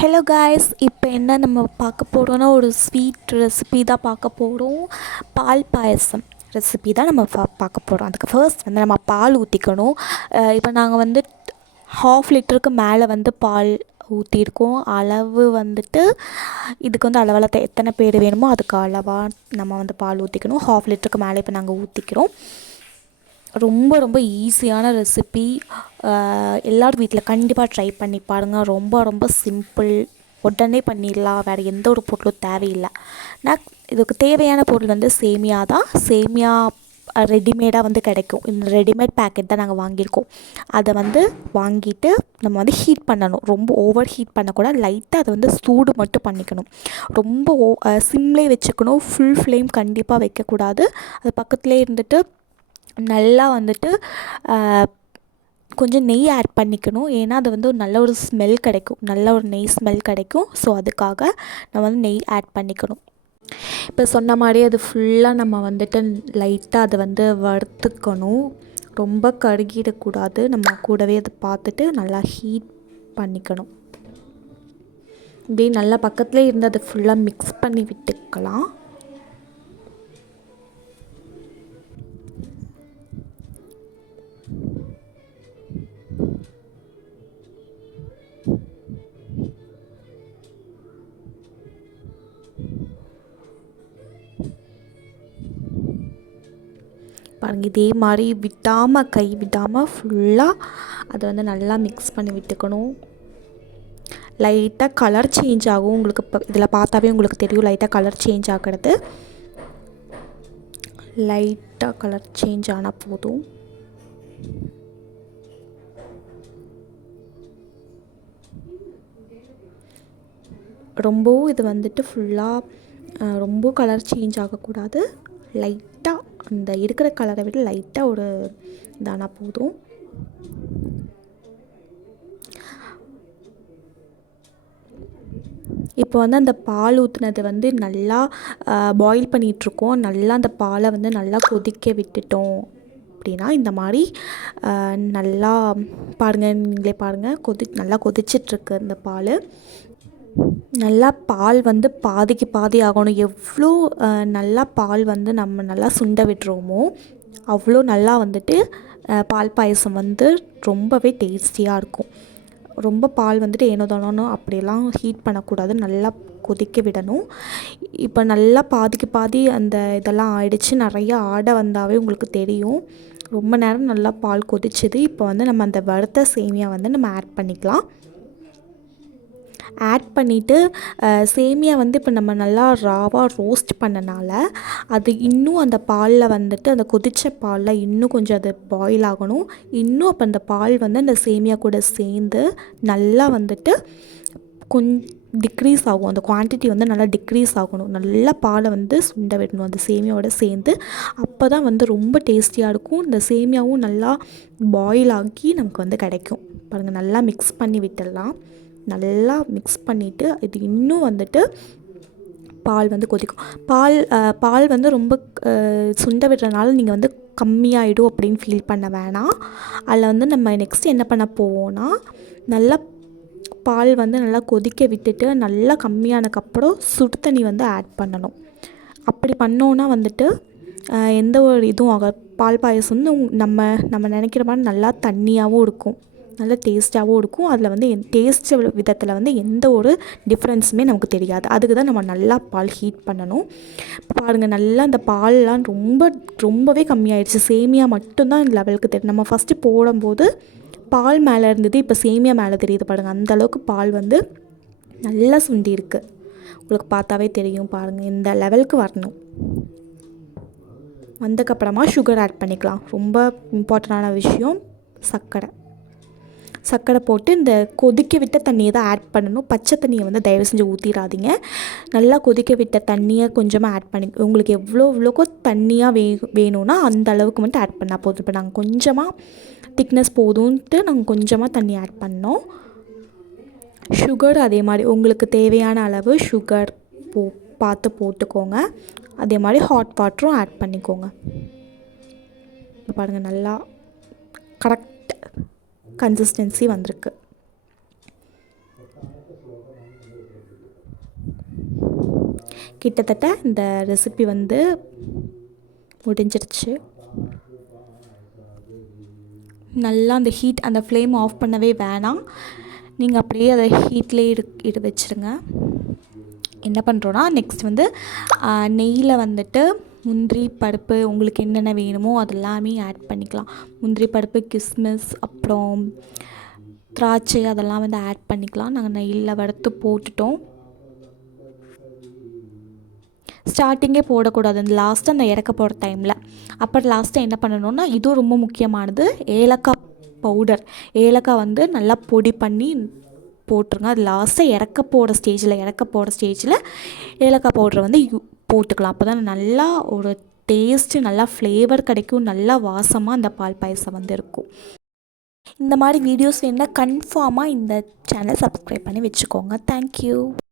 Hello guys, இப்போ என்ன நம்ம பார்க்க போகிறோன்னா ஒரு ஸ்வீட் ரெசிபி தான் பார்க்க போகிறோம். பால் பாயசம் ரெசிபி தான் நம்ம பார்க்க போகிறோம். அதுக்கு ஃபர்ஸ்ட் வந்து நம்ம பால் ஊற்றிக்கணும். இப்போ நாங்கள் வந்து 1/2 லிட்டருக்கு மேலே வந்து பால் ஊற்றிருக்கோம். அளவு வந்துட்டு இதுக்கு வந்து அளவில் எத்தனை பேர் வேணுமோ அதுக்கு அளவாக நம்ம வந்து பால் ஊற்றிக்கணும். 1/2 லிட்டருக்கு மேலே இப்போ நாங்கள் ஊற்றிக்கிறோம். ரொம்ப ரொம்ப ஈஸியான ரெசிபி. எல்லோரும் வீட்டில் கண்டிப்பாக ட்ரை பண்ணி பாருங்கள். ரொம்ப ரொம்ப சிம்பிள், உடனே பண்ணிடலாம். வேறு எந்த ஒரு பொருளும் தேவையில்லை. நான் இதுக்கு தேவையான பொருள் வந்து சேமியா தான். சேமியா ரெடிமேடாக வந்து கிடைக்கும். இந்த ரெடிமேட் பேக்கெட் தான் நாங்கள் வாங்கியிருக்கோம். அதை வந்து வாங்கிட்டு நம்ம வந்து ஹீட் பண்ணணும். ரொம்ப ஓவர் ஹீட் பண்ணக்கூடாது. லைட்டாக அதை வந்து சூடு மட்டும் பண்ணிக்கணும். ரொம்ப சிம்லேயே வச்சுக்கணும். ஃபுல் ஃப்ளேம் கண்டிப்பாக வைக்கக்கூடாது. அது பக்கத்துலேயே இருந்துட்டு நல்லா வந்துட்டு கொஞ்சம் நெய் ஆட் பண்ணிக்கணும். ஏன்னா அது வந்து ஒரு நல்ல ஒரு ஸ்மெல் கிடைக்கும், நல்ல ஒரு நெய் ஸ்மெல் கிடைக்கும். ஸோ அதுக்காக நம்ம வந்து நெய் ஆட் பண்ணிக்கணும். இப்போ சொன்ன மாதிரி அது ஃபுல்லாக நம்ம வந்துட்டு லைட்டாக அதை வந்து வறுத்துக்கணும். ரொம்ப கருகிடக்கூடாது. நம்ம கூடவே அதை பார்த்துட்டு நல்லா ஹீட் பண்ணிக்கணும். இப்படியே நல்லா பக்கத்துலேயே இருந்து அதை ஃபுல்லாக மிக்ஸ் பண்ணி விட்டுக்கலாம். பாருங்கள், இதே மாதிரி விடாமல், கை விடாமல் ஃபுல்லாக அதை வந்து நல்லா மிக்ஸ் பண்ணி விட்டுக்கணும். லைட்டாக கலர் சேஞ்ச் ஆகும். உங்களுக்கு இப்போ இதில் பார்த்தாவே உங்களுக்கு தெரியும் லைட்டாக கலர் சேஞ்ச் ஆகிறது. லைட்டாக கலர் சேஞ்ச் ஆனால் போதும். ரொம்பவும் இது வந்துட்டு ஃபுல்லாக ரொம்ப கலர் சேஞ்ச் ஆகக்கூடாது. லைட்டாக அந்த இருக்கிற கலரை விட லைட்டாக ஒரு இதானா போதும். இப்போ வந்து அந்த பால் ஊற்றுனது வந்து நல்லா பாயில் பண்ணிகிட்ருக்கோம். நல்லா அந்த பாலை வந்து நல்லா கொதிக்க விட்டுட்டோம் அப்படின்னா இந்த மாதிரி நல்லா பாருங்கள், நீங்களே பாருங்கள், நல்லா கொதிச்சிட்ருக்கு இந்த பால். நல்லா பால் வந்து பாதிக்கு பாதி ஆகணும். எவ்வளோ நல்லா பால் வந்து நம்ம நல்லா சுண்ட விட்டுருவோமோ அவ்வளோ நல்லா வந்துட்டு பால் பாயசம் வந்து ரொம்பவே டேஸ்டியாக இருக்கும். ரொம்ப பால் வந்துட்டு ஏனோ தானோன்னு அப்படியெல்லாம் ஹீட் பண்ணக்கூடாது. நல்லா கொதிக்க விடணும். இப்போ நல்லா பாதிக்கு பாதி அந்த இதெல்லாம் ஆயிடுச்சு. நிறையா ஆடை வந்தாவே உங்களுக்கு தெரியும். ரொம்ப நேரம் நல்லா பால் கொதிச்சுது. இப்போ வந்து நம்ம அந்த வறுத்த சேமியா வந்து நம்ம ஆட் பண்ணிக்கலாம். ஆட் பண்ணிவிட்டு சேமியா வந்து இப்போ நம்ம நல்லா ராவாக ரோஸ்ட் பண்ணனால அது இன்னும் அந்த பாலில் வந்துட்டு அந்த கொதித்த பாலில் இன்னும் கொஞ்சம் அது பாயில் ஆகணும். இன்னும் அப்போ அந்த பால் வந்து அந்த சேமியா கூட சேர்ந்து நல்லா வந்துட்டு டிக்ரீஸ் ஆகும். அந்த குவான்டிட்டி வந்து நல்லா டிக்ரீஸ் ஆகணும். நல்லா பாலை வந்து சுண்ட விடணும் அந்த சேமியாவோட சேர்ந்து. அப்போ தான் வந்து ரொம்ப டேஸ்டியாக இருக்கும். இந்த சேமியாவும் நல்லா பாயில் ஆகி நமக்கு வந்து கிடைக்கும். பாருங்கள், நல்லா மிக்ஸ் பண்ணி விட்டுடலாம். நல்லா மிக்ஸ் பண்ணிவிட்டு இது இன்னும் வந்துட்டு பால் வந்து கொதிக்கும். பால் வந்து ரொம்ப சுண்ட விடுறதுனால நீங்கள் வந்து கம்மியாகிடும் அப்படின்னு ஃபீல் பண்ண வேணாம். அதில் வந்து நம்ம நெக்ஸ்ட் என்ன பண்ண போவோம்னா, நல்லா பால் வந்து நல்லா கொதிக்க விட்டுட்டு நல்லா கம்மியானதுக்கப்புறம் சுடு தண்ணி வந்து ஆட் பண்ணணும். அப்படி பண்ணோன்னா வந்துட்டு எந்த ஒரு இதுவும் பால் பாயசம் வந்து நம்ம நினைக்கிற மாதிரி நல்லா தண்ணியாகவும் இருக்கும், நல்ல டேஸ்ட்டாகவும் இருக்கும். அதில் வந்து டேஸ்ட் விதத்தில் வந்து எந்த ஒரு டிஃப்ரென்ஸுமே நமக்கு தெரியாது. அதுக்கு தான் நம்ம நல்லா பால் ஹீட் பண்ணணும். பாருங்கள், நல்லா அந்த பால்லாம் ரொம்பவே கம்மியாயிடுச்சு. சேமியா மட்டும்தான் இந்த லெவலுக்கு தெரியும். நம்ம ஃபஸ்ட்டு போடும்போது பால் மேலே இருந்தது, இப்போ சேமியா மேலே தெரியுது பாருங்கள். அந்தளவுக்கு பால் வந்து நல்லா சுண்டி இருக்குது. உங்களுக்கு பார்த்தாவே தெரியும். பாருங்கள், இந்த லெவலுக்கு வரணும். வந்ததுக்கப்புறமா சுகர் ஆட் பண்ணிக்கலாம். ரொம்ப இம்பார்ட்டண்டான விஷயம் சர்க்கரை போட்டு இந்த கொதிக்க விட்ட தண்ணியை தான் ஆட் பண்ணணும். பச்சை தண்ணியை வந்து தயவு செஞ்சு ஊற்றிடாதீங்க. நல்லா கொதிக்க விட்ட தண்ணியை கொஞ்சமாக ஆட் பண்ணி, உங்களுக்கு எவ்வளோக்கோ தண்ணியாக வேணும்னா அந்த அளவுக்கு மட்டும் ஆட் பண்ணால் போதும். இப்போ நாங்கள் கொஞ்சமாக திக்னஸ் போதும்ன்ட்டு நாங்கள் கொஞ்சமாக தண்ணி ஆட் பண்ணோம். சுகர் அதே மாதிரி உங்களுக்கு தேவையான அளவு சுகர் பார்த்து போட்டுக்கோங்க. அதே மாதிரி ஹாட் வாட்டரும் ஆட் பண்ணிக்கோங்க. பாருங்கள், நல்லா கரெக்ட் கன்சிஸ்டன்சி வந்திருக்கு. கிட்டத்தட்ட இந்த ரெசிபி வந்து முடிஞ்சிருச்சு. நல்லா அந்த ஹீட், அந்த ஃப்ளேம் ஆஃப் பண்ணவே வேணாம். நீங்கள் அப்படியே அதை ஹீட்லேயே வச்சுருங்க. என்ன பண்ணுறோன்னா நெக்ஸ்ட் வந்து நெய்யில் வந்துட்டு முந்திரி பருப்பு உங்களுக்கு என்னென்ன வேணுமோ அதெல்லாமே ஆட் பண்ணிக்கலாம். முந்திரி பருப்பு, கிஸ்மிஸ், அப்புறம் திராட்சை அதெல்லாம் வந்து ஆட் பண்ணிக்கலாம். நாங்கள் நெய்யில் வறுத்து போட்டுட்டோம். ஸ்டார்டிங்கே போடக்கூடாது, அந்த லாஸ்ட்டு அந்த இறக்க போகிற டைமில். அப்புறம் லாஸ்ட்டாக என்ன பண்ணணுன்னா, இதுவும் ரொம்ப முக்கியமானது, ஏலக்காய் பவுடர். ஏலக்காய் வந்து நல்லா பொடி பண்ணி போட்டுருங்க. அது லாஸ்ட்டாக இறக்க போகிற ஸ்டேஜில் ஏலக்காய் பவுடரை வந்து போட்டுக்கலாம். அப்போ தான் நல்லா ஒரு டேஸ்ட்டு, நல்லா ஃப்ளேவர் கிடைக்கும், நல்லா வாசமாக அந்த பால் பாயசம் வந்து இருக்கும். இந்த மாதிரி வீடியோஸ் வேணுன்னா கன்ஃபார்மாக இந்த சேனலை சப்ஸ்கிரைப் பண்ணி வச்சுக்கோங்க. தேங்க்யூ.